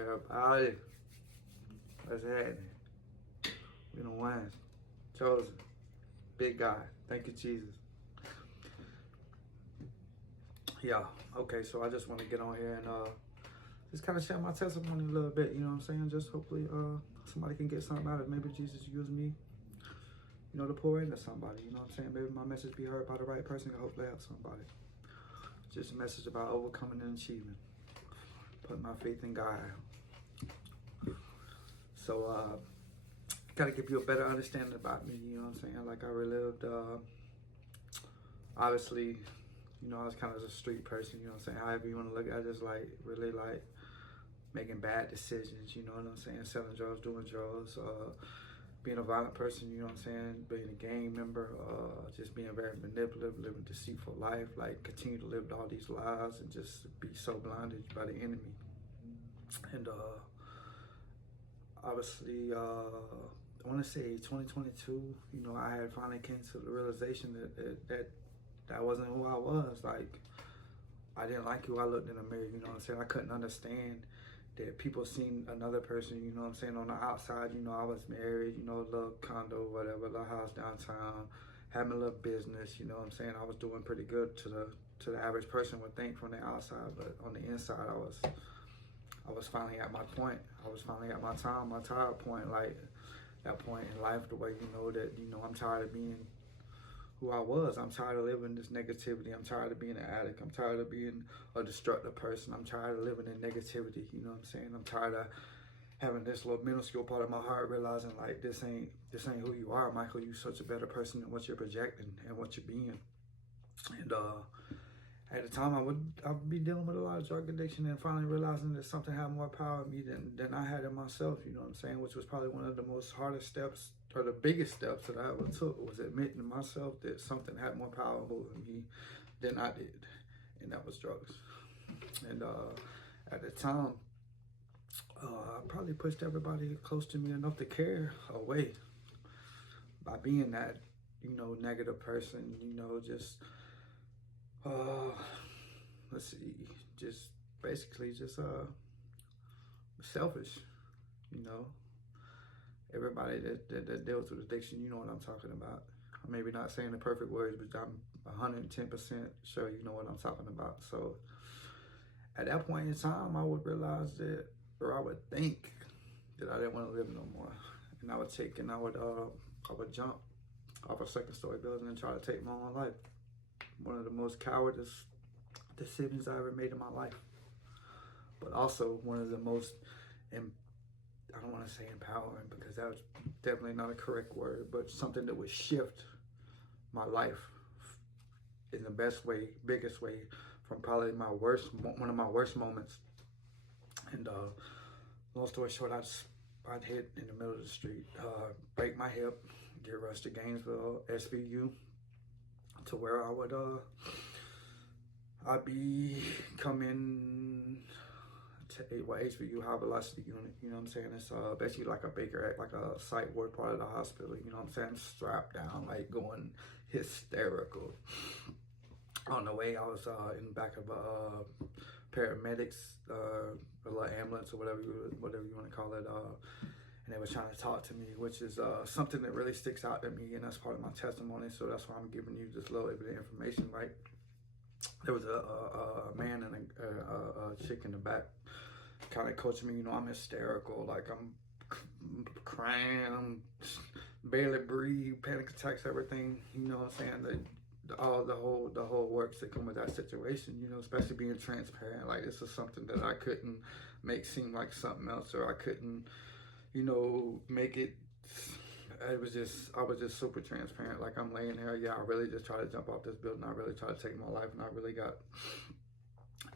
Everybody, what's happening? We the ones. Chosen. Big guy. Thank you, Jesus. Yeah, okay, so I just want to get on here and just kind of share my testimony a little bit, you know what I'm saying? Just hopefully somebody can get something out of it. Maybe Jesus used me, to pour into somebody, you know what I'm saying? Maybe my message be heard by the right person and hopefully help somebody. Just a message about overcoming and achieving. Putting my faith in God. So, gotta give you a better understanding about me, you know what I'm saying? Like I relived, obviously, I was kind of a street person, you know what I'm saying? However you want to look at it, I just like really like making bad decisions, you know what I'm saying? Selling drugs, doing drugs, being a violent person, you know what I'm saying? Being a gang member, just being very manipulative, living a deceitful life, like continue to live all these lies and just be so blinded by the enemy. And obviously, I want to say 2022, I had finally came to the realization that wasn't who I was. Like, I didn't like who I looked in the mirror, you know what I'm saying? I couldn't understand that people seen another person, you know what I'm saying, on the outside, I was married, a little condo, whatever, little house downtown, having a little business, you know what I'm saying? I was doing pretty good to the average person would think from the outside, but on the inside, I was finally at my point. I was finally at my tired point, like that point in life, the way that, I'm tired of being who I was. I'm tired of living this negativity. I'm tired of being an addict. I'm tired of being a destructive person. I'm tired of living in negativity. You know what I'm saying? I'm tired of having this little minuscule part of my heart realizing like this ain't who you are, Michael. You're such a better person than what you're projecting and what you're being. And at the time, I would be dealing with a lot of drug addiction and finally realizing that something had more power in me than I had in myself, you know what I'm saying? Which was probably one of the most hardest steps or the biggest steps that I ever took was admitting to myself that something had more power over me than I did, and that was drugs. And at the time, I probably pushed everybody close to me enough to care away by being that, negative person, just let's see, just basically just selfish, you know. Everybody that deals with addiction, you know what I'm talking about. I'm maybe not saying the perfect words, but I'm 110% sure you know what I'm talking about. So at that point in time, I would realize that, or I would think that I didn't want to live no more, and I would jump off a second story building and try to take my own life. One of the most cowardice decisions I ever made in my life, but also one of the most, I don't want to say empowering because that was definitely not a correct word, but something that would shift my life in the best way, biggest way, from probably one of my worst moments. And long story short, I'd hit in the middle of the street, break my hip, get rushed to Gainesville, SVU, to where I'd be coming to HVU, high velocity unit, you know what I'm saying? It's basically like a Baker Act, like a psych ward part of the hospital, you know what I'm saying? Strapped down, like going hysterical. On the way, I was in the back of paramedics, a little ambulance or whatever you want to call it, and they were trying to talk to me, which is something that really sticks out to me, and that's part of my testimony. So that's why I'm giving you this little bit of information, right? There was a man and a chick in the back, kind of coaching me. I'm hysterical, like I'm crying, I'm barely breathe, panic attacks, everything. You know what I'm saying? The whole works that come with that situation, especially being transparent. Like this is something that I couldn't make seem like something else, or I couldn't, make it. I was just super transparent. Like I'm laying there, yeah, I really just tried to jump off this building. I really tried to take my life, and I really got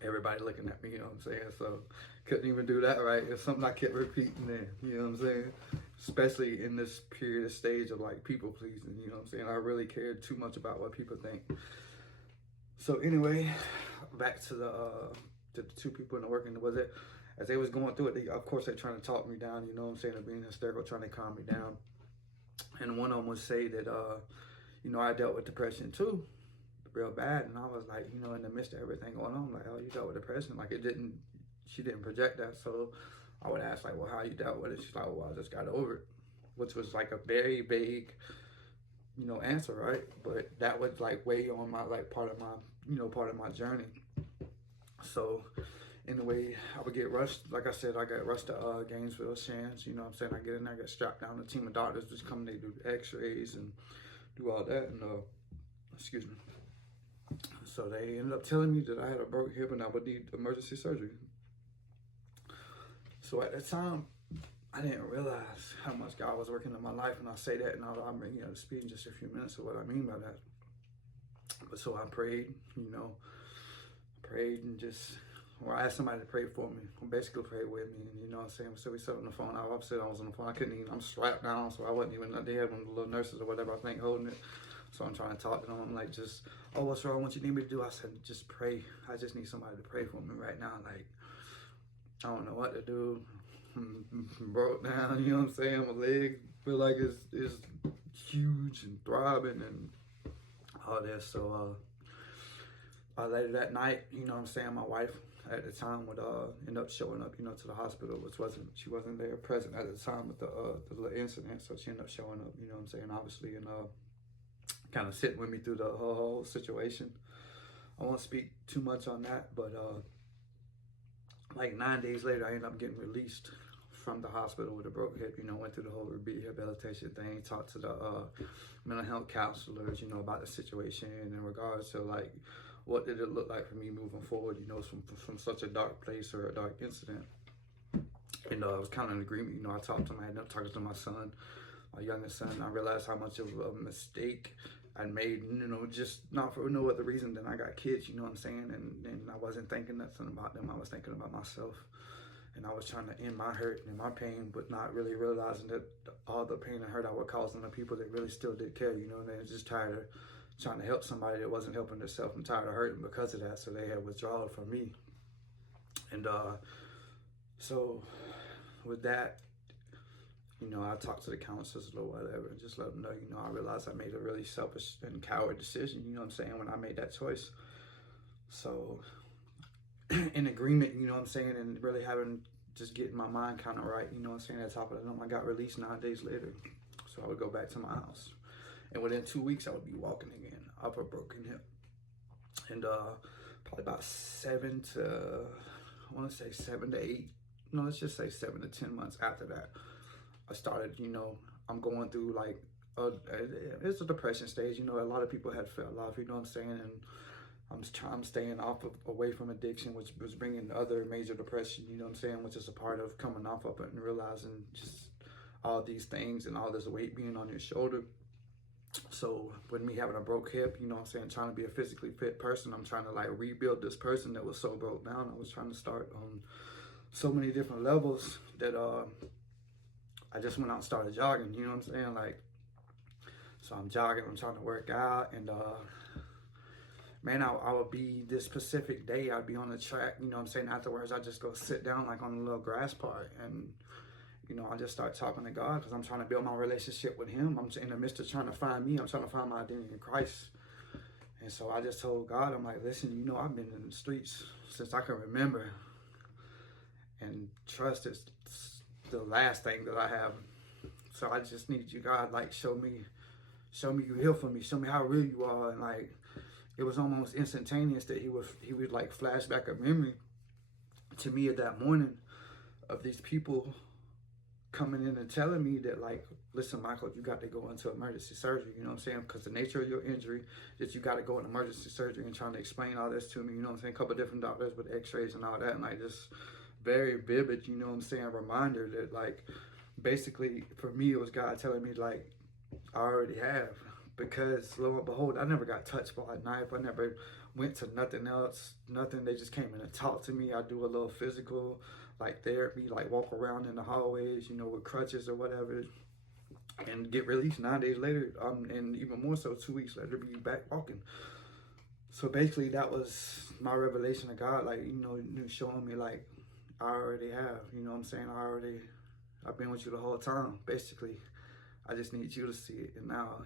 everybody looking at me, you know what I'm saying? So couldn't even do that right. It's something I kept repeating there, you know what I'm saying? Especially in this period of stage of like people pleasing, you know what I'm saying? I really cared too much about what people think. So anyway, back to the two people in the working, was it? As they was going through it, of course they're trying to talk me down, you know what I'm saying? They're being hysterical, trying to calm me down. And one of them would say that, I dealt with depression too, real bad. And I was like, in the midst of everything going on, like, oh, you dealt with depression. Like she didn't project that. So I would ask like, well, how you dealt with it? She's like, well, I just got over it, which was like a very vague, answer, right? But that was like way on my like part of my journey. So in the way I would get rushed, like I said, I got rushed to Gainesville, Shands. You know what I'm saying? I get in there, I get strapped down. A team of doctors just come, they do X-rays and do all that, and excuse me. So they ended up telling me that I had a broken hip and I would need emergency surgery. So at the time, I didn't realize how much God was working in my life, and I say that, and I'll bring you to speed in just a few minutes of what I mean by that. But so I prayed, prayed and just, or I asked somebody to pray for me, basically pray with me, and you know what I'm saying? So we sat on the phone. I said I was on the phone. I couldn't even, I'm strapped down, so I wasn't even, they had one of the little nurses or whatever, I think, holding it. So I'm trying to talk to them. I'm like, just, oh, what's wrong? What you need me to do? I said, just pray. I just need somebody to pray for me right now. Like, I don't know what to do. I'm broke down, you know what I'm saying? My leg feel like it's huge and throbbing and all that. So later that night, you know what I'm saying, my wife at the time would end up showing up, to the hospital, she wasn't there present at the time with the little incident. So she ended up showing up, you know what I'm saying, obviously, and kind of sitting with me through the whole situation. I won't speak too much on that, but like 9 days later, I ended up getting released from the hospital with a broken hip. Went through the whole rehabilitation thing, talked to the mental health counselors, about the situation in regards to like what did it look like for me moving forward, from such a dark place or a dark incident. And I was kind of in agreement. I talked to him. I ended up talking to my son, my youngest son. I realized how much of a mistake I made, just not for no other reason than I got kids, you know what I'm saying? And I wasn't thinking nothing about them. I was thinking about myself. And I was trying to end my hurt and my pain, but not really realizing that all the pain and hurt I was causing the people that really still did care, and they were just tired of trying to help somebody that wasn't helping themselves and tired of hurting because of that. So they had withdrawal from me. And so with that, I talked to the counselors or whatever and just let them know, I realized I made a really selfish and coward decision, you know what I'm saying, when I made that choice. So in agreement, you know what I'm saying, and really just getting my mind kind of right, you know what I'm saying, at the top of the dome, I got released 9 days later. So I would go back to my house. And within 2 weeks, I would be walking again, off a broken hip. And probably about 7 to 8, no, let's just say 7 to 10 months after that, I started, I'm going through like, it's a depression stage. A lot of people had fell off, you know what I'm saying? And I'm staying away from addiction, which was bringing other major depression, you know what I'm saying? Which is a part of coming off of it and realizing just all these things and all this weight being on your shoulder. So with me having a broke hip, you know what I'm saying, trying to be a physically fit person, I'm trying to like rebuild this person that was so broke down. I was trying to start on so many different levels that I just went out and started jogging, you know what I'm saying? Like, so I'm jogging, I'm trying to work out, and man, I would be this specific day, I'd be on the track, you know what I'm saying? Afterwards, I just go sit down like on a little grass part, and I just start talking to God because I'm trying to build my relationship with Him. I'm in the midst of trying to find me. I'm trying to find my identity in Christ. And so I just told God, I'm like, listen, I've been in the streets since I can remember, and trust is the last thing that I have. So I just need you, God, like show me you heal for me, show me how real you are. And like it was almost instantaneous that he would like flash back a memory to me at that morning of these people coming in and telling me that like, listen, Michael, you got to go into emergency surgery, you know what I'm saying? Because the nature of your injury that you got to go in emergency surgery, and trying to explain all this to me, you know what I'm saying? A couple of different doctors with x-rays and all that, and like just very vivid, you know what I'm saying, reminder that like basically for me it was God telling me like I already have, because lo and behold, I never got touched by a knife. I never went to nothing else, nothing. They just came in and talked to me. I do a little physical like therapy, like walk around in the hallways, with crutches or whatever, and get released 9 days later, and even more so 2 weeks later, be back walking. So basically that was my revelation of God, like, showing me like I already have, you know what I'm saying? I've been with you the whole time, basically. I just need you to see it. And now,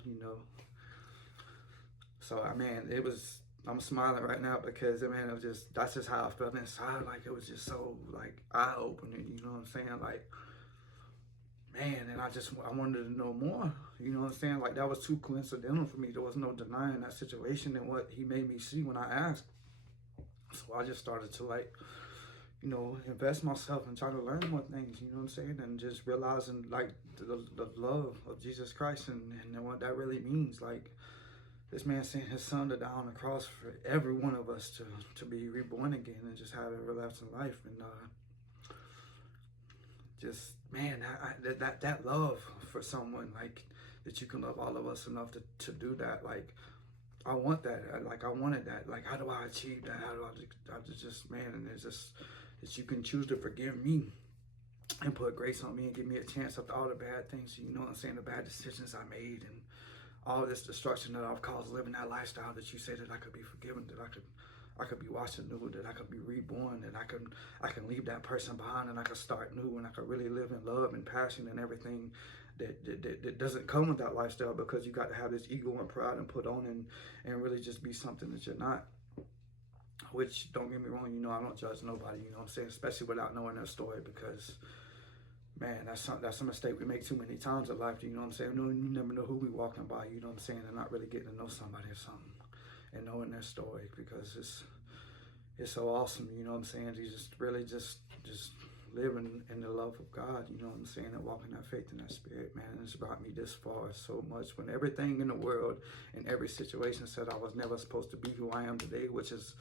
So, it was I'm smiling right now because, man, it was just, that's just how I felt inside. Like, it was just so, like, eye-opening, you know what I'm saying? Like, man, and I wanted to know more, you know what I'm saying? Like, that was too coincidental for me. There was no denying that situation and what he made me see when I asked. So I just started to, like, you know, invest myself and try to learn more things, you know what I'm saying? And just realizing, like, the love of Jesus Christ and what that really means. Like, this man sent his son to die on the cross for every one of us to be reborn again and just have everlasting life. And just, man, that love for someone, like, that you can love all of us enough to do that. Like, I want that. Like, I wanted that. Like, how do I achieve that? How do I just, man, and it's just that you can choose to forgive me and put grace on me and give me a chance after all the bad things, you know what I'm saying, the bad decisions I made and all this destruction that I've caused living that lifestyle, that you say that I could be forgiven, that I could be washed anew, that I could be reborn, that I can leave that person behind and I could start new, and I could really live in love and passion and everything that doesn't come with that lifestyle, because you got to have this ego and pride and put on and really just be something that you're not. Which, don't get me wrong, you know, I don't judge nobody, you know what I'm saying, especially without knowing their story, because, man, that's a mistake we make too many times in life, you know what I'm saying? You never know who we walking by, you know what I'm saying, and not really getting to know somebody or something and knowing their story, because it's so awesome, you know what I'm saying? You just really just living in the love of God, you know what I'm saying, and walking that faith and that spirit, man. And it's brought me this far so much, when everything in the world and every situation said I was never supposed to be who I am today, which is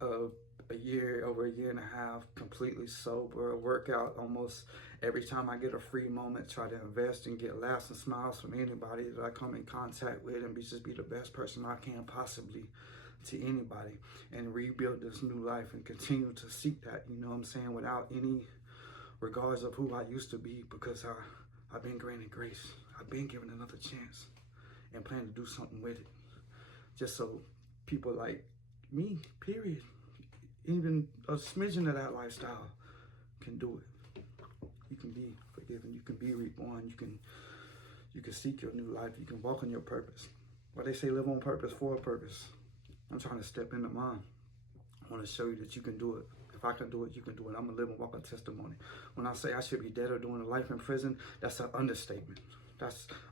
over a year and a half, completely sober, work out almost every time I get a free moment, try to invest and get laughs and smiles from anybody that I come in contact with, and just be the best person I can possibly to anybody, and rebuild this new life and continue to seek that, you know what I'm saying, without any regards of who I used to be, because I've been granted grace. I've been given another chance and plan to do something with it, just so people like me, period, even a smidgen of that lifestyle, can do it. You can be forgiven, you can be reborn, you can seek your new life, you can walk in your purpose. What they say, live on purpose for a purpose. I'm trying to step into mine. I want to show you that you can do it. If I can do it, you can do it. I'm going to live and walk a testimony. When I say I should be dead or doing a life in prison, that's an understatement.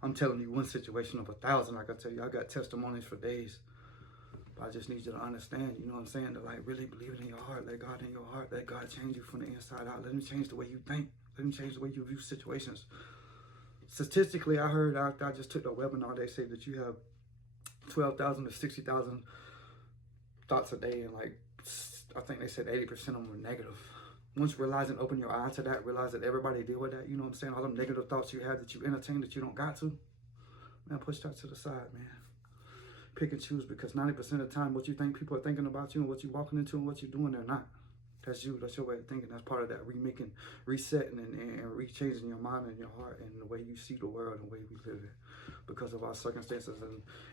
I'm telling you one situation of 1,000. Like I tell you, I got testimonies for days. But I just need you to understand, you know what I'm saying, to like really believe it in your heart. Let God in your heart. Let God change you from the inside out. Let him change the way you think. Let him change the way you view situations. Statistically, I heard, I just took a webinar, they say that you have 12,000 to 60,000 thoughts a day, and like, I think they said 80% of them were negative. Once you realize and open your eye to that, realize that everybody deal with that, you know what I'm saying, all them negative thoughts you have that you entertain that you don't got to, man, push that to the side, man. Pick and choose, because 90% of the time what you think people are thinking about you and what you're walking into and what you're doing, they're not. That's you. That's your way of thinking. That's part of that remaking, resetting, and rechanging your mind and your heart and the way you see the world and the way we live it. Because of our circumstances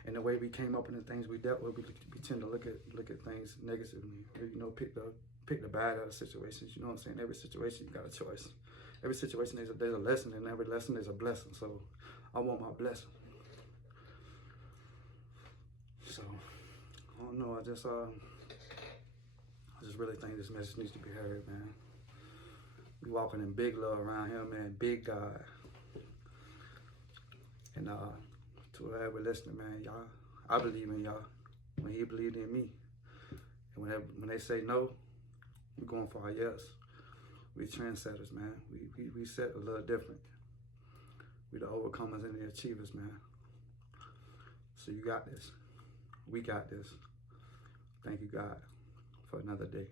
and the way we came up and the things we dealt with, we tend to look at things negatively. You know, pick the bad out of situations. You know what I'm saying? Every situation you got a choice. Every situation there's a lesson, and every lesson is a blessing. So I want my blessing. So I don't know. I just really think this message needs to be heard, man. We walking in big love around here, man. Big God. And to whoever listening, man, y'all, I believe in y'all when he believed in me. And when they say no, we're going for our yes. We trendsetters, man. We set a little different. We the overcomers and the achievers, man. So you got this. We got this. Thank you, God, for another day.